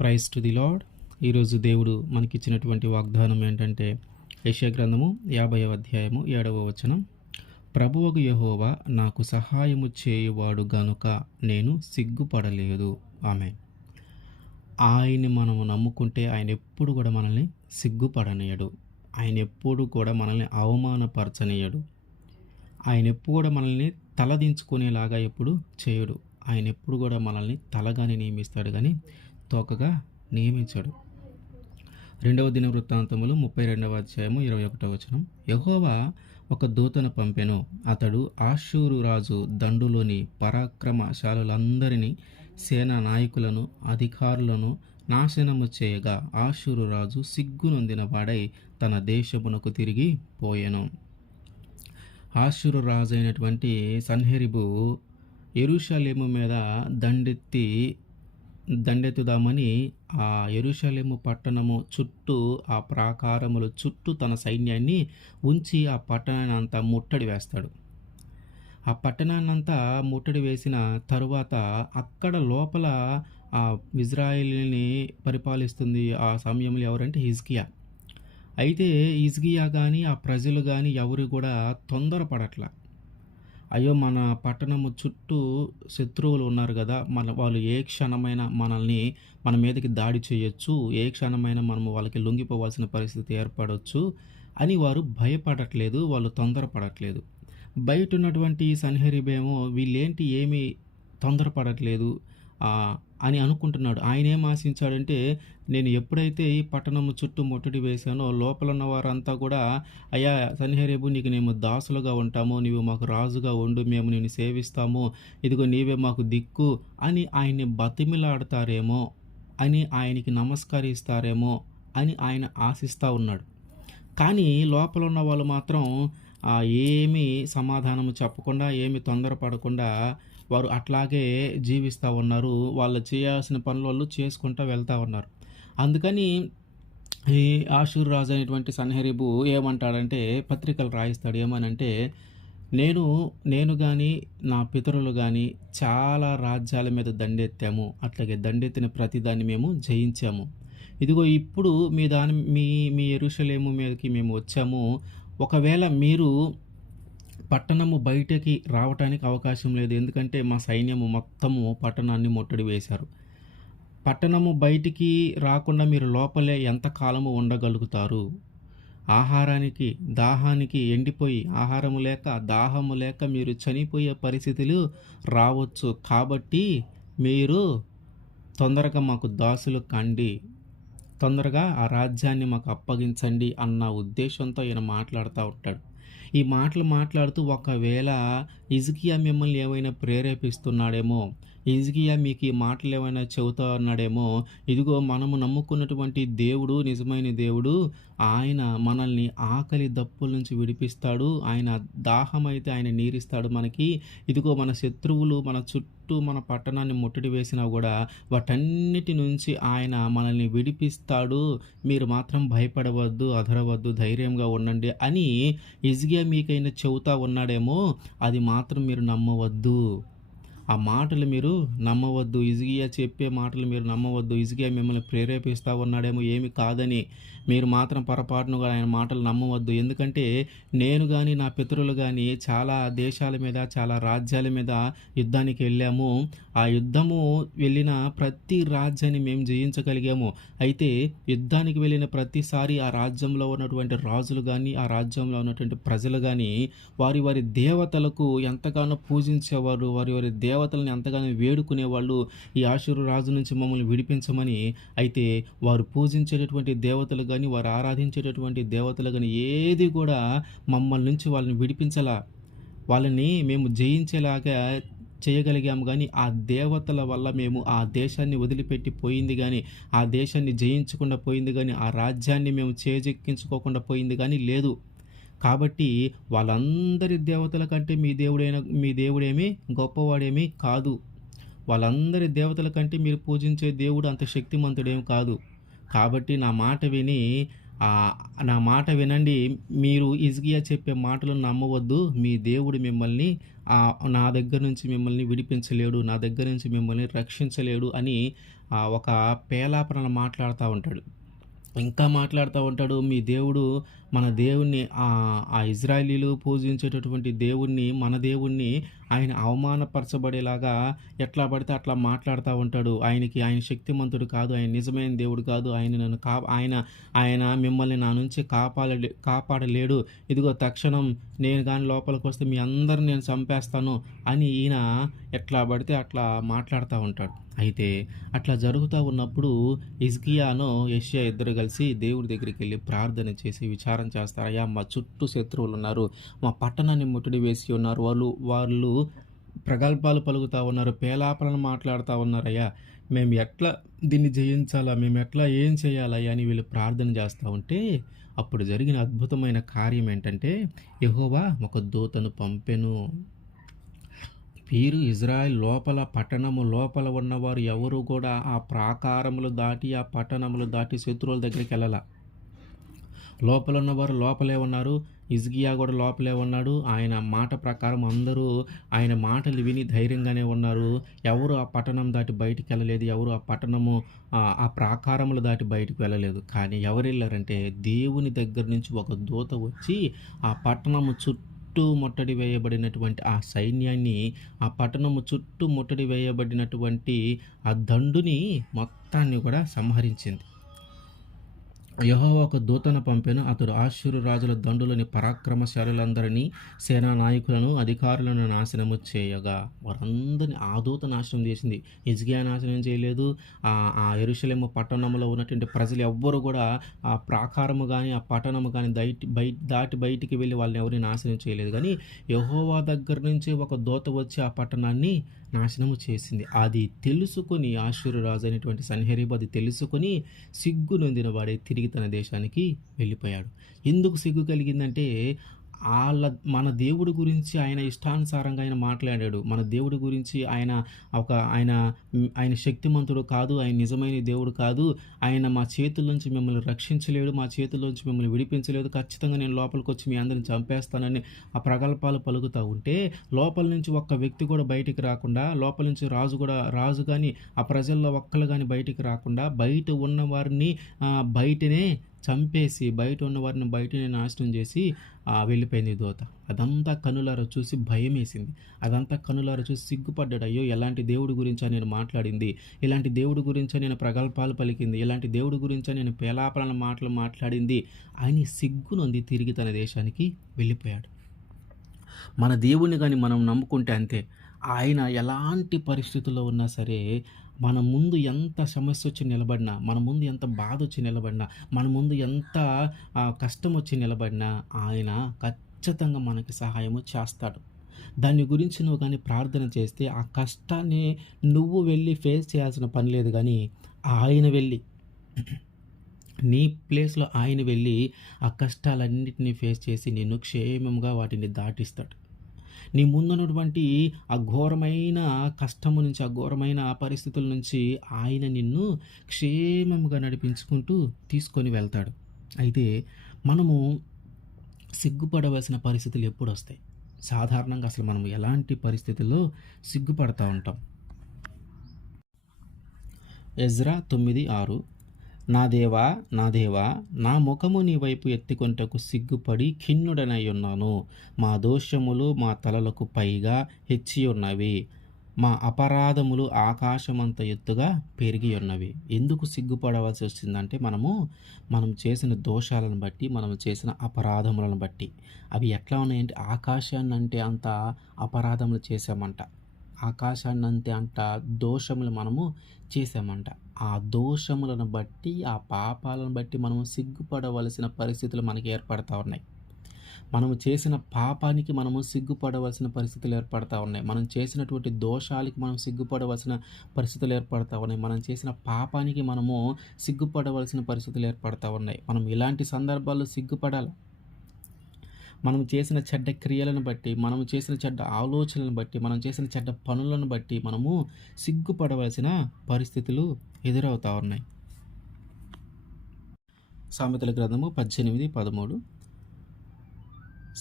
Praise to the lord. ఈరోజు దేవుడు మనకిచ్చినటువంటి వాగ్దానం ఏంటంటే యెషయా గ్రంథము 50వ అధ్యాయము 7వ వచనం. ప్రభువగు యెహోవా నాకు సహాయము చేయువాడు గనుక నేను సిగ్గుపడలేదు. ఆమేన్. ఆయన్ని మనము నమ్ముకుంటే ఆయన ఎప్పుడు కూడా మనల్ని సిగ్గుపడనీయడు. ఆయన ఎప్పుడు కూడా మనల్ని అవమానపరచనీయడు. ఆయన ఎప్పుడు కూడా మనల్ని తలదించుకునేలాగా ఎప్పుడు చేయడు. ఆయన ఎప్పుడు కూడా మనల్ని తలగానే నియమిస్తాడు కానీ తోకగా నియమించాడు. 2వ దినవృత్తాంతములు 32వ అధ్యాయము 21వ వచనం. యెహోవా ఒక దూతను పంపెను. అతడు ఆషూరు రాజు దండులోని పరాక్రమశాలులందరినీ, సేనా నాయకులను, అధికారులను నాశనము చేయగా ఆషూరు రాజు సిగ్గునొందిన వాడై తన దేశమునకు తిరిగి పోయెను. ఆషూరు రాజు అయినటువంటి సన్హెరీబు యెరూషలేము మీద దండెత్తుదామని ఆ యెరూషలేము పట్టణము చుట్టూ, ఆ ప్రాకారముల చుట్టూ తన సైన్యాన్ని ఉంచి ఆ పట్టణాన్ని అంతా ముట్టడి వేస్తాడు. ఆ పట్టణాన్నంతా ముట్టడి వేసిన తరువాత అక్కడ లోపల ఆ ఇజ్రాయేలుని పరిపాలిస్తుంది ఆ సమయంలో ఎవరంటే హిజ్కియా. అయితే హిజ్కియా కానీ ఆ ప్రజలు కానీ ఎవరు కూడా తొందరపడట్ల. అయ్యో, మన పట్టణము చుట్టూ శత్రువులు ఉన్నారు కదా, వాళ్ళు ఏ క్షణమైనా మన మీదకి దాడి చేయొచ్చు, ఏ క్షణమైనా మనము వాళ్ళకి లొంగిపోవాల్సిన పరిస్థితి ఏర్పడవచ్చు అని వారు భయపడట్లేదు, వాళ్ళు తొందరపడట్లేదు. బయట ఉన్నటువంటి సన్హెరీబేమో వీళ్ళేంటి ఏమీ తొందరపడట్లేదు అని అనుకుంటున్నాడు. ఆయన ఏం ఆశించాడంటే, నేను ఎప్పుడైతే ఈ పట్టణము చుట్టూ ముట్టడి వేశానో లోపల ఉన్న వారంతా కూడా, అయ్యా సన్హెరీబు, నీకు మేము దాసులుగా ఉంటాము, నీవు మాకు రాజుగా ఉండు, మేము నిన్ను సేవిస్తాము, ఇదిగో నీవే మాకు దిక్కు అని ఆయన్ని బతిమిలాడతారేమో అని, ఆయనకి నమస్కరిస్తారేమో అని ఆయన ఆశిస్తూ ఉన్నాడు. కానీ లోపల ఉన్న వాళ్ళు మాత్రం ఏమీ సమాధానము చెప్పకుండా, ఏమి తొందరపడకుండా వారు అట్లాగే జీవిస్తూ ఉన్నారు. వాళ్ళు చేయాల్సిన పనులు వాళ్ళు చేసుకుంటూ వెళ్తూ ఉన్నారు. అందుకని ఈ ఆషూరు రాజు అయినటువంటి సన్హెరీబు ఏమంటాడంటే, పత్రికలు రాయిస్తాడు. ఏమనంటే, నేను కానీ నా పితరులు కానీ చాలా రాజ్యాల మీద దండెత్తాము, అట్లాగే దండెత్తిన ప్రతిదాన్ని మేము జయించాము. ఇదిగో ఇప్పుడు మీ యెరూషలేము మీదకి మేము వచ్చాము. ఒకవేళ మీరు పట్టణము బయటకి రావటానికి అవకాశం లేదు, ఎందుకంటే మా సైన్యము మొత్తము పట్టణాన్ని ముట్టడి వేశారు. పట్టణము బయటికి రాకుండా మీరు లోపలే ఎంతకాలము ఉండగలుగుతారు? ఆహారానికి, దాహానికి ఎండిపోయి, ఆహారము లేక, దాహము లేక మీరు చనిపోయే పరిస్థితులు రావచ్చు. కాబట్టి మీరు తొందరగా మాకు దాసులు కండి, తొందరగా ఆ రాజ్యాన్ని మాకు అప్పగించండి అన్న ఉద్దేశంతో ఈయన మాట్లాడుతూ ఉంటాడు. ఈ మాటలు మాట్లాడుతూ ఒకవేళ హిజ్కియా మిమ్మల్ని ఏమైనా ప్రేరేపిస్తున్నాడేమో, హిజ్కియా మీకు ఈ మాటలు ఏమైనా చెబుతా ఉన్నాడేమో, ఇదిగో మనము నమ్ముకున్నటువంటి దేవుడు నిజమైన దేవుడు, ఆయన మనల్ని ఆకలి దప్పుల నుంచి విడిపిస్తాడు, ఆయన దాహం అయితే ఆయన నీరిస్తాడు మనకి, ఇదిగో మన శత్రువులు మన చుట్టూ మన పట్టణాన్ని ముట్టడి వేసినా కూడా వాటన్నిటి నుంచి ఆయన మనల్ని విడిపిస్తాడు, మీరు మాత్రం భయపడవద్దు, అధరవద్దు, ధైర్యంగా ఉండండి అని హిజ్కియా మీకైనా చెబుతా ఉన్నాడేమో, అది మాత్రం మీరు నమ్మవద్దు. ఆ మాటలు మీరు నమ్మవద్దు. హిజ్కియా చెప్పే మాటలు మీరు నమ్మవద్దు. హిజ్కియా మిమ్మల్ని ప్రేరేపిస్తూ ఉన్నాడేమో, ఏమి కాదని మీరు మాత్రం పొరపాటునుగా ఆయన మాటలు నమ్మవద్దు. ఎందుకంటే నేను కానీ నా పితరులు కానీ చాలా దేశాల మీద, చాలా రాజ్యాల మీద యుద్ధానికి వెళ్ళాము. ఆ యుద్ధము వెళ్ళిన ప్రతి రాజ్యాన్ని మేము జయించగలిగాము. అయితే యుద్ధానికి వెళ్ళిన ప్రతిసారి ఆ రాజ్యంలో ఉన్నటువంటి రాజులు కానీ, ఆ రాజ్యంలో ఉన్నటువంటి ప్రజలు కానీ వారి వారి దేవతలకు ఎంతగానో పూజించేవారు, వారి వారి దేవతలను ఎంతగానో వేడుకునేవాళ్ళు, ఈ ఆషూరు రాజు నుంచి మమ్మల్ని విడిపించమని. అయితే వారు పూజించేటటువంటి దేవతలు కానీ, వారు ఆరాధించేటటువంటి దేవతలు కానీ ఏది కూడా మమ్మల్ని నుంచి వాళ్ళని విడిపించలా, వాళ్ళని మేము జయించేలాగా చేయగలిగాము. కానీ ఆ దేవతల వల్ల మేము ఆ దేశాన్ని వదిలిపెట్టి పోయింది కానీ, ఆ దేశాన్ని జయించకుండా పోయింది కానీ, ఆ రాజ్యాన్ని మేము చేజెక్కించుకోకుండా పోయింది కానీ లేదు. కాబట్టి వాళ్ళందరి దేవతల కంటే మీ దేవుడేమీ గొప్పవాడేమీ కాదు. వాళ్ళందరి దేవతల కంటే మీరు పూజించే దేవుడు అంత శక్తిమంతుడేమి కాదు. కాబట్టి నా మాట విని ఆహ్, నా మాట వినండి. మీరు హిజ్కియా చెప్పే మాటలను నమ్మవద్దు. మీ దేవుడు మిమ్మల్ని నా దగ్గర నుంచి మిమ్మల్ని విడిపించలేడు. నా దగ్గర నుంచి మిమ్మల్ని రక్షించలేడు అని ఒక పేలాపనలు మాట్లాడుతా ఉంటాడు. ఇంకా మాట్లాడుతా ఉంటాడు. మీ దేవుడు మన దేవుణ్ణి ఆ ఇజ్రాయేలీలు పూజించేటటువంటి దేవుణ్ణి, మన దేవుణ్ణి ఆయన అవమానపరచబడేలాగా ఎట్లా పడితే అట్లా మాట్లాడుతా ఉంటాడు. ఆయన శక్తిమంతుడు కాదు. ఆయన నిజమైన దేవుడు కాదు. ఆయన నన్ను ఆయన ఆయన మిమ్మల్ని నా నుంచి కాపాడలేడు. ఇదిగో తక్షణం నేను గాని లోపలికొస్తే మీ అందరిని నేను చంపేస్తాను అని ఈయన ఎట్లా పడితే అట్లా మాట్లాడుతా ఉంటాడు. అయితే అట్లా జరుగుతా ఉన్నప్పుడు హిజ్కియాను, యెషయా ఇద్దరు కలిసి దేవుడి దగ్గరికెళ్ళి ప్రార్థన చేసి విచారం చేస్తారు. అయ్యా! మా చుట్టూ శత్రువులున్నారు. మా పట్టణాన్ని ముట్టడి వేసి ఉన్నారు. వాళ్ళు ప్రగల్భాలు పలుకుతా ఉన్నారు. పేలాపలను మాట్లాడుతా ఉన్నారయ్యా! మేము ఎట్లా దీన్ని జయించాలా? మేము ఎట్లా ఏం చేయాలయ్యా? అని వీళ్ళు ప్రార్థన చేస్తా ఉంటే, అప్పుడు జరిగిన అద్భుతమైన కార్యం ఏంటంటే, యెహోవా ఒక దూతను పంపెను. వీరు ఇజ్రాయెల్ పట్టణము లోపల ఉన్నవారు ఎవరు కూడా ఆ ప్రాకారములు దాటి, ఆ పట్టణములు దాటి శత్రువుల దగ్గరికెళ్ళల. లోపల ఉన్నవారు లోపలే ఉన్నారు. హిజ్కియా కూడా లోపలే ఉన్నాడు. ఆయన మాట ప్రకారం అందరూ ఆయన మాటలు విని ధైర్యంగానే ఉన్నారు. ఎవరు ఆ పట్టణం దాటి బయటికెళ్ళలేదు. ఎవరు ఆ పట్టణము ఆ ప్రాకారములు దాటి బయటికి వెళ్ళలేదు. కానీ ఎవరెళ్లారంటే దేవుని దగ్గర నుంచి ఒక దూత వచ్చి ఆ పట్టణము చుట్టూ ముట్టడి వేయబడినటువంటి ఆ సైన్యాన్ని, ఆ పట్టణము చుట్టూ ముట్టడి వేయబడినటువంటి ఆ దండుని మొత్తాన్ని కూడా సంహరించింది. యెహోవా ఒక దూతను పంపెను. అతడు అష్షూరు రాజుల దండులోని పరాక్రమశాలులందరినీ, సేనా నాయకులను, అధికారులను నాశనము చేయగా, వారందరిని ఆ దూత నాశనం చేసింది. హిజ్కియా నాశనం చేయలేదు. ఆ యెరూషలేము పట్టణంలో ఉన్నటువంటి ప్రజలు ఎవ్వరు కూడా ఆ ప్రాకారము గాని, ఆ పట్టణము గాని దాటి బయటికి వెళ్ళి వాళ్ళని ఎవరిని నాశనం చేయలేదు. కానీ యెహోవా దగ్గర నుంచి ఒక దూత వచ్చి ఆ పట్టణాన్ని నాశనము చేసింది. అది తెలుసుకొని అష్షూరు రాజు అయినటువంటి సన్హెరీబు అది తెలుసుకొని సిగ్గు నొందిన వాడే తిరిగి తన దేశానికి వెళ్ళిపోయాడు. ఎందుకు సిగ్గు కలిగిందంటే మన దేవుడి గురించి ఆయన ఇష్టానుసారంగా ఆయన మాట్లాడాడు. మన దేవుడి గురించి ఆయన శక్తిమంతుడు కాదు. ఆయన నిజమైన దేవుడు కాదు. ఆయన మా చేతుల్లోంచి మిమ్మల్ని రక్షించలేడు. మా చేతుల్లోంచి మిమ్మల్ని విడిపించలేదు. ఖచ్చితంగా నేను లోపలికొచ్చి మీ అందరిని చంపేస్తానని ఆ ప్రగల్భాలు పలుకుతా ఉంటే, లోపల నుంచి ఒక్క వ్యక్తి కూడా బయటికి రాకుండా, లోపల నుంచి రాజు గాని, ఆ ప్రజల్లో ఒక్కళ్ళు గాని బయటికి రాకుండా, బయట ఉన్న వారిని బయటనే చంపేసి, బయట ఉన్న వారిని బయటనే నాశనం చేసి వెళ్ళిపోయింది దూత. అదంతా కనులారా చూసి భయమేసింది. అదంతా కనులారా చూసి సిగ్గుపడ్డాడు. అయ్యో! ఎలాంటి దేవుడి గురించా నేను మాట్లాడింది? ఇలాంటి దేవుడి గురించా నేను ప్రగల్భాలు పలికింది? ఇలాంటి దేవుడి గురించా నేను పేలాపన మాటలు మాట్లాడింది? అని సిగ్గునొంది తిరిగి తన దేశానికి వెళ్ళిపోయాడు. మన దేవుడిని గాని మనం నమ్ముకుంటే అంతే. ఆయన ఎలాంటి పరిస్థితుల్లో ఉన్నా సరే, మన ముందు ఎంత సమస్యొచ్చి నిలబడినా, మన ముందు ఎంత బాధొచ్చి నిలబడినా, మన ముందు ఎంత కష్టమొచ్చి నిలబడినా, ఆయన ఖచ్చితంగా మనకి సహాయము చేస్తాడు. దాని గురించి నువ్వు గాని ప్రార్థన చేస్తే, ఆ కష్టాన్ని నువ్వు వెళ్ళి ఫేస్ చేయాల్సిన పని లేదు గానీ, ఆయన వెళ్ళి నీ ప్లేస్‌లో ఆయన వెళ్ళి, ఆ కష్టాలన్నిటిని ఫేస్ చేసి నిన్ను క్షేమంగా వాటిని దాటిస్తాడు. నీ ముందున్నటువంటి ఆ ఘోరమైన కష్టము నుంచి, ఆ ఘోరమైన పరిస్థితుల నుంచి ఆయన నిన్ను క్షేమముగా నడిపించుకుంటూ తీసుకొని వెళ్తాడు. అయితే మనము సిగ్గుపడవలసిన పరిస్థితులు ఎప్పుడొస్తాయి? సాధారణంగా అసలు మనం ఎలాంటి పరిస్థితుల్లో సిగ్గుపడతా ఉంటాం? ఎజ్రా 9:6 నా దేవా, నా దేవా, నా ముఖము నీ వైపు ఎత్తికొనుటకు సిగ్గుపడి ఖిన్నుడనైయున్నాను. మా దోషములు మా తలలకు పైగా హెచ్చియున్నవి. మా అపరాధములు ఆకాశమంత ఎత్తుగా పెరిగియున్నవి. ఎందుకు సిగ్గుపడవలసి వచ్చిందంటే మనం చేసిన దోషాలను బట్టి, మనం చేసిన అపరాధములను బట్టి. అవి ఎట్లా ఉన్నాయంటే ఆకాశాన్నంటే అంత అపరాధములు చేశామంట. ఆకాశాన్నంతే అంట దోషములు మనము చేశామంట. ఆ దోషములను బట్టి, ఆ పాపాలను బట్టి మనము సిగ్గుపడవలసిన పరిస్థితులు మనకి ఏర్పడతా ఉన్నాయి. మనము చేసిన పాపానికి మనము సిగ్గుపడవలసిన పరిస్థితులు ఏర్పడతా ఉన్నాయి. మనం చేసినటువంటి దోషాలకి మనం సిగ్గుపడవలసిన పరిస్థితులు ఏర్పడతా ఉన్నాయి. మనం చేసిన పాపానికి మనము సిగ్గుపడవలసిన పరిస్థితులు ఏర్పడతా ఉన్నాయి. మనం ఇలాంటి సందర్భాల్లో సిగ్గుపడాలి. మనం చేసిన చెడ్డ క్రియలను బట్టి, మనం చేసిన చెడ్డ ఆలోచనలను బట్టి, మనం చేసిన చెడ్డ పనులను బట్టి మనము సిగ్గుపడవలసిన పరిస్థితులు ఎదురవుతా ఉన్నాయి. సామెతల గ్రంథము 18:13.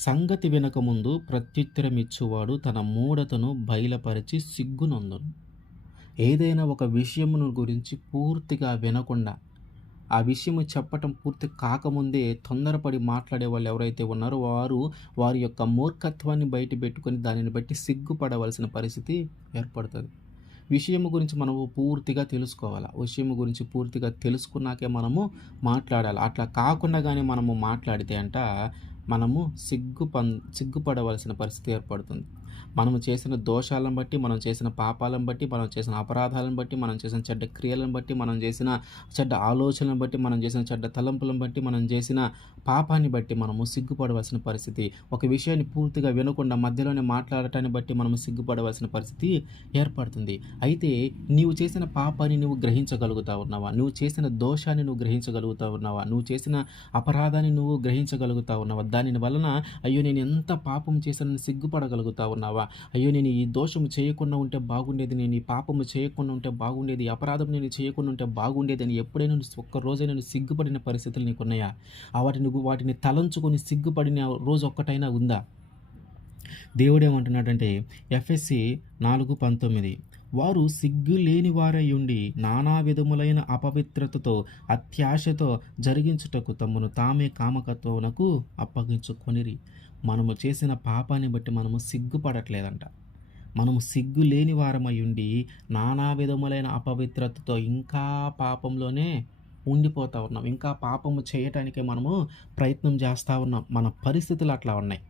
సంగతి వినకముందు ప్రత్యుత్తరమిచ్చువాడు తన మూఢతను బయలుపరచి సిగ్గునందును. ఏదైనా ఒక విషయమును గురించి పూర్తిగా వినకుండా, ఆ విషయము చెప్పటం పూర్తి కాకముందే తొందరపడి మాట్లాడే వాళ్ళు ఎవరైతే ఉన్నారో వారు వారి యొక్క మూర్ఖత్వాన్ని బయట పెట్టుకొని దానిని బట్టి సిగ్గుపడవలసిన పరిస్థితి ఏర్పడుతుంది. విషయము గురించి మనము పూర్తిగా తెలుసుకోవాలి. విషయము గురించి పూర్తిగా తెలుసుకున్నాకే మనము మాట్లాడాలి. అట్లా కాకుండా కానీ మనము మాట్లాడితే మనము సిగ్గుపడవలసిన పరిస్థితి ఏర్పడుతుంది. మనము చేసిన దోషాలను బట్టి, మనం చేసిన పాపాలను బట్టి, మనం చేసిన అపరాధాలను బట్టి, మనం చేసిన చెడ్డ క్రియలను బట్టి, మనం చేసిన చెడ్డ ఆలోచనలను బట్టి, మనం చేసిన చెడ్డ తలంపులను బట్టి, మనం చేసిన పాపాన్ని బట్టి మనము సిగ్గుపడవలసిన పరిస్థితి. ఒక విషయాన్ని పూర్తిగా వినకుండా మధ్యలోనే మాట్లాడటాన్ని బట్టి మనము సిగ్గుపడవలసిన పరిస్థితి ఏర్పడుతుంది. అయితే నీవు చేసిన పాపాన్ని నువ్వు గ్రహించగలుగుతా ఉన్నావా? నువ్వు చేసిన దోషాన్ని నువ్వు గ్రహించగలుగుతా ఉన్నావా? నువ్వు చేసిన అపరాధాన్ని నువ్వు గ్రహించగలుగుతా ఉన్నావా? దాని వలన అయ్యో నేను ఎంత పాపం చేశానని సిగ్గుపడగలుగుతా ఉన్నావా? అయ్యో నేను ఈ దోషము చేయకుండా ఉంటే బాగుండేది, నేను ఈ పాపము చేయకుండా ఉంటే బాగుండేది, ఈ అపరాధం నేను చేయకుండా ఉంటే బాగుండేది అని ఎప్పుడైనా ఒక్కరోజైనా నువ్వు సిగ్గుపడిన పరిస్థితులు నీకున్నాయా? వాటిని తలంచుకొని సిగ్గుపడిన రోజు ఒక్కటైనా ఉందా? దేవుడేమంటున్నాడంటే ఎఫెసీ 4:19, వారు సిగ్గు లేని వారయుండి నానా విధములైన అపవిత్రతతో అత్యాశతో జరిగించుటకు తమను తామే కామకత్వమునకు అప్పగించుకొనిరి. మనము చేసిన పాపాన్ని బట్టి మనము సిగ్గుపడట్లేదంట. మనము సిగ్గు లేని వారమయుండి నానా విధములైన అపవిత్రతతో ఇంకా పాపంలోనే ఉండిపోతా ఉన్నాం. ఇంకా పాపము చేయటానికే మనము ప్రయత్నం చేస్తూ ఉన్నాం. మన పరిస్థితులు అట్లా ఉన్నాయి,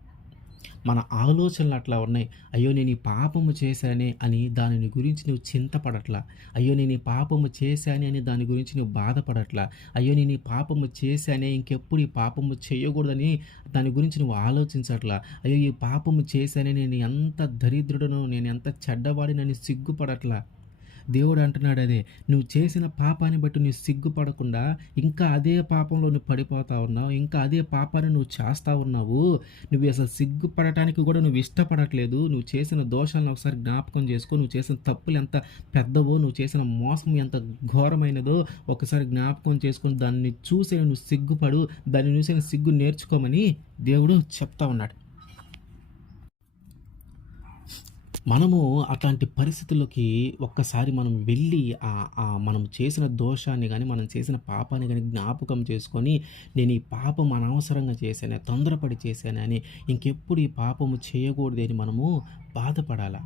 మన ఆలోచనలు అట్లా ఉన్నాయి. అయ్యో నేను ఈ పాపము చేశానే అని దానిని గురించి నువ్వు చింతపడట్లా. అయ్యో నేను ఈ పాపము చేశానే అని దాని గురించి నువ్వు బాధపడట్లా. అయ్యో నేను ఈ పాపము చేశానే, ఇంకెప్పుడు ఈ పాపము చేయకూడదని దాని గురించి నువ్వు ఆలోచించట్లా. అయ్యో ఈ పాపము చేశానే, నేను ఎంత దరిద్రుడను, నేను ఎంత చెడ్డవాడినని సిగ్గుపడట్లా. దేవుడు అంటున్నాడు అదే, నువ్వు చేసిన పాపాన్ని బట్టి నువ్వు సిగ్గుపడకుండా ఇంకా అదే పాపంలో నువ్వు పడిపోతా ఉన్నావు, ఇంకా అదే పాపాన్ని నువ్వు చేస్తూ ఉన్నావు. నువ్వు అసలు సిగ్గుపడటానికి కూడా నువ్వు ఇష్టపడట్లేదు. నువ్వు చేసిన దోషాలను ఒకసారి జ్ఞాపకం చేసుకో. నువ్వు చేసిన తప్పులు ఎంత పెద్దవో, నువ్వు చేసిన మోసం ఎంత ఘోరమైనదో ఒకసారి జ్ఞాపకం చేసుకొని దాన్ని చూసి నువ్వు సిగ్గుపడు, దాన్ని చూసి సిగ్గు నేర్చుకోమని దేవుడు చెప్తా ఉన్నాడు. మనము అట్లాంటి పరిస్థితుల్లోకి ఒక్కసారి మనం వెళ్ళి మనం చేసిన దోషాన్ని గానీ, మనం చేసిన పాపాన్ని గానీ జ్ఞాపకం చేసుకొని, నేను ఈ పాపం అనవసరంగా చేశానే, తొందరపడి చేశానే అని ఇంకెప్పుడు ఈ పాపము చేయకూడదని మనము బాధపడాలా.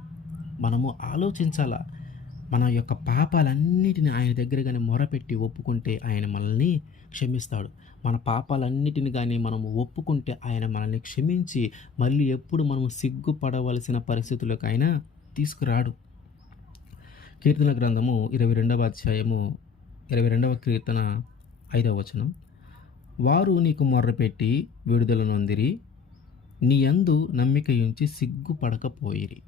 మనము ఆలోచించాలా. మన యొక్క పాపాలన్నిటిని ఆయన దగ్గర గానీ మొరపెట్టి ఒప్పుకుంటే ఆయన మనల్ని క్షమిస్తాడు. మన పాపాలన్నిటిని గానీ మనము ఒప్పుకుంటే ఆయన మనల్ని క్షమించి మళ్ళీ ఎప్పుడు మనము సిగ్గుపడవలసిన పరిస్థితులకు ఆయన తీసుకురాడు. కీర్తన గ్రంథము 22వ అధ్యాయము 22వ కీర్తన 5వ వచనం, వారు నీకు మొర్రపెట్టి విడుదల నొందిరి, నీ యందు నమ్మికయుంచి సిగ్గుపడకపోయిరి.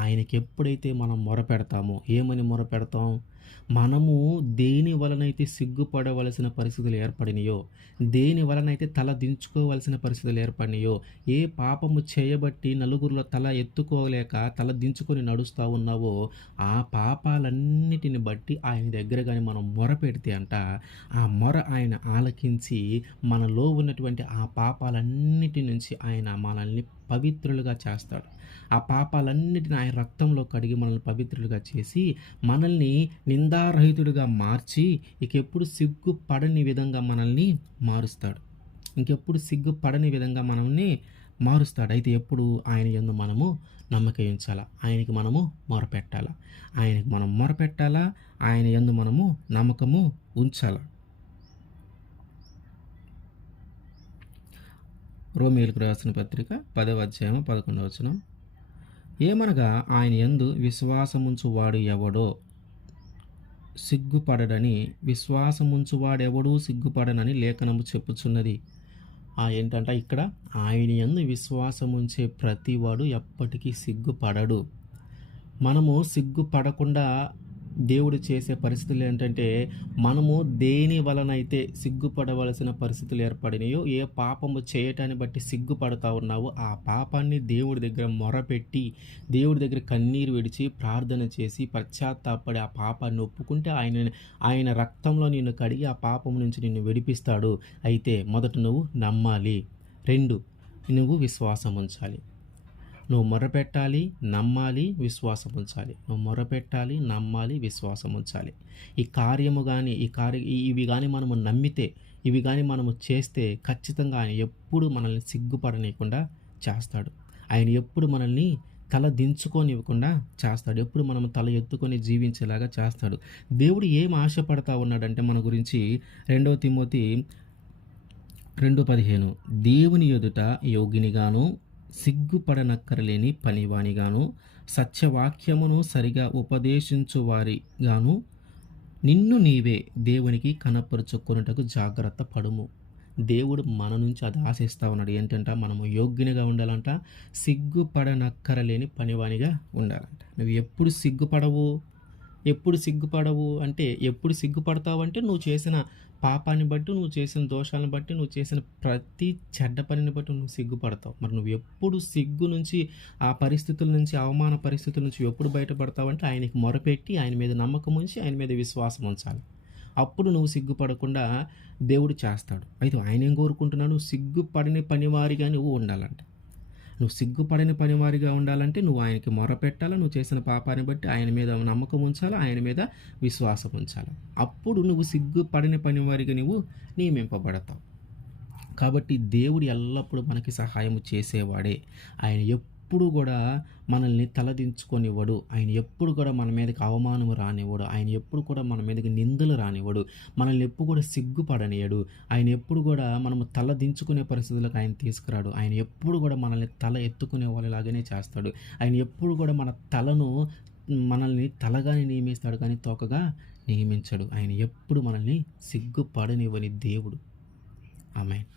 ఆయనకి ఎప్పుడైతే మనం మొరపెడతామో, ఏమని మొరపెడతాం? మనము దేని వలనైతే సిగ్గుపడవలసిన పరిస్థితులు ఏర్పడినాయో, దేని వలనైతే తల దించుకోవలసిన పరిస్థితులు ఏర్పడినాయో, ఏ పాపము చేయబట్టి నలుగురిలో తల ఎత్తుకోలేక తల దించుకొని నడుస్తూ ఉన్నావో, ఆ పాపాలన్నిటిని బట్టి ఆయన దగ్గర కానీ మనం మొరపెడితే ఆ మొర ఆయన ఆలకించి మనలో ఉన్నటువంటి ఆ పాపాలన్నిటి నుంచి ఆయన మనల్ని పవిత్రులుగా చేస్తాడు. ఆ పాపాలన్నిటిని ఆయన రక్తంలో కడిగి మనల్ని పవిత్రులుగా చేసి మనల్ని నిందారహితుడిగా మార్చి ఇంకెప్పుడు సిగ్గుపడని విధంగా మనల్ని మారుస్తాడు. ఇంకెప్పుడు సిగ్గుపడని విధంగా మనల్ని మారుస్తాడు. అయితే ఎప్పుడు ఆయన యందు మనము నమ్మకం ఉంచాలా, ఆయనకి మనము మొరపెట్టాలా, ఆయనకి మనం మొరపెట్టాలా, ఆయన యందు మనము నమ్మకము ఉంచాలా. రోమీయులకు రాసిన పత్రిక 10వ అధ్యాయము 11వ వచనం, ఏమనగా ఆయన యందు విశ్వాసముంచువాడు ఎవడో సిగ్గుపడడని, విశ్వాసముంచువాడెవడూ సిగ్గుపడనని లేఖనము చెప్పుచున్నది. ఏంటంటే ఇక్కడ ఆయన యందు విశ్వాసముంచే ప్రతివాడు ఎప్పటికీ సిగ్గుపడడు. మనము సిగ్గుపడకుండా దేవుడు చేసే పరిస్థితులు ఏంటంటే, మనము దేని వలనైతే సిగ్గుపడవలసిన పరిస్థితులు ఏర్పడినాయో, ఏ పాపము చేయటాన్ని బట్టి సిగ్గుపడతా ఉన్నావో, ఆ పాపాన్ని దేవుడి దగ్గర మొరపెట్టి, దేవుడి దగ్గర కన్నీరు విడిచి, ప్రార్థన చేసి, పశ్చాత్తాపడి, ఆ పాపాన్ని ఒప్పుకుంటే ఆయన రక్తంలో నిన్ను కడిగి, ఆ పాపం నుంచి నిన్ను విడిపిస్తాడు. అయితే మొదట నువ్వు నమ్మాలి. 2 నువ్వు విశ్వాసం ఉంచాలి. నువ్వు మొర్రపెట్టాలి, నమ్మాలి, విశ్వాసం ఉంచాలి. నువ్వు మొర్రపెట్టాలి, నమ్మాలి, విశ్వాసం ఉంచాలి. ఈ కార్యము గాని, ఇవి గాని మనము నమ్మితే, ఇవి గాని మనము చేస్తే ఖచ్చితంగా ఆయన ఎప్పుడు మనల్ని సిగ్గుపడనీయకుండా చేస్తాడు. ఆయన ఎప్పుడు మనల్ని తల దించుకోనివ్వకుండా చేస్తాడు. ఎప్పుడు మనం తల ఎత్తుకొని జీవించేలాగా చేస్తాడు. దేవుడు ఏం ఆశపడతా ఉన్నాడంటే మన గురించి 2 తిమోతి 2:15 దేవుని ఎదుట యోగినిగాను సిగ్గుపడనక్కరలేని పనివానిగాను సత్యవాక్యమును సరిగా ఉపదేశించు వారిగాను నిన్ను నీవే దేవునికి కనపరుచుకొనుటకు జాగ్రత్త పడుము. దేవుడు మన నుంచి అది ఆశిస్తా ఉన్నాడు. ఏంటంట మనము యోగ్యునిగా ఉండాలంట, సిగ్గుపడనక్కరలేని పనివానిగా ఉండాలంట. నువ్వు ఎప్పుడు సిగ్గుపడవు అంటే, ఎప్పుడు సిగ్గుపడతావంటే నువ్వు చేసిన పాపాన్ని బట్టి, నువ్వు చేసిన దోషాలను బట్టి, నువ్వు చేసిన ప్రతి చెడ్డ పనిని బట్టి నువ్వు సిగ్గుపడతావు. మరి నువ్వు ఎప్పుడు సిగ్గు నుంచి, ఆ పరిస్థితుల నుంచి, అవమాన పరిస్థితుల నుంచి ఎప్పుడు బయటపడతావంటే ఆయనకి మొరపెట్టి, ఆయన మీద నమ్మకం ఉంచి, ఆయన మీద విశ్వాసం ఉంచాలి. అప్పుడు నువ్వు సిగ్గుపడకుండా దేవుడు చేస్తాడు. అయితే ఆయన ఏం కోరుకుంటున్నాడు? సిగ్గుపడని పనివారిగా నువ్వు ఉండాలంట. నువ్వు సిగ్గుపడని పనివారిగా ఉండాలంటే నువ్వు ఆయనకి మొరపెట్టాలా, నువ్వు చేసిన పాపాన్ని బట్టి ఆయన మీద నమ్మకం ఉంచాలా, ఆయన మీద విశ్వాసం ఉంచాలి. అప్పుడు నువ్వు సిగ్గుపడని పనివారిగా నువ్వు నియమింపబడతావు. కాబట్టి దేవుడు ఎల్లప్పుడూ మనకి సహాయం చేసేవాడే. ఆయన ఎప్పుడు కూడా మనల్ని తలదించుకొనివ్వడు. ఆయన ఎప్పుడు కూడా మన మీదకి అవమానము రానివ్వడు. ఆయన ఎప్పుడు కూడా మన మీదకి నిందలు రానివ్వడు. మనల్ని ఎప్పుడు కూడా సిగ్గుపడనీయడు. ఆయన ఎప్పుడు కూడా మనము తల దించుకునే పరిస్థితులకు ఆయన తీసుకురాడు. ఆయన ఎప్పుడు కూడా మనల్ని తల ఎత్తుకునే వాళ్ళలాగానే చేస్తాడు. ఆయన ఎప్పుడు కూడా మనల్ని తలగానే నియమిస్తాడు కానీ తోకగా నియమించడు. ఆయన ఎప్పుడు మనల్ని సిగ్గుపడనివ్వని దేవుడు. ఆమేన్.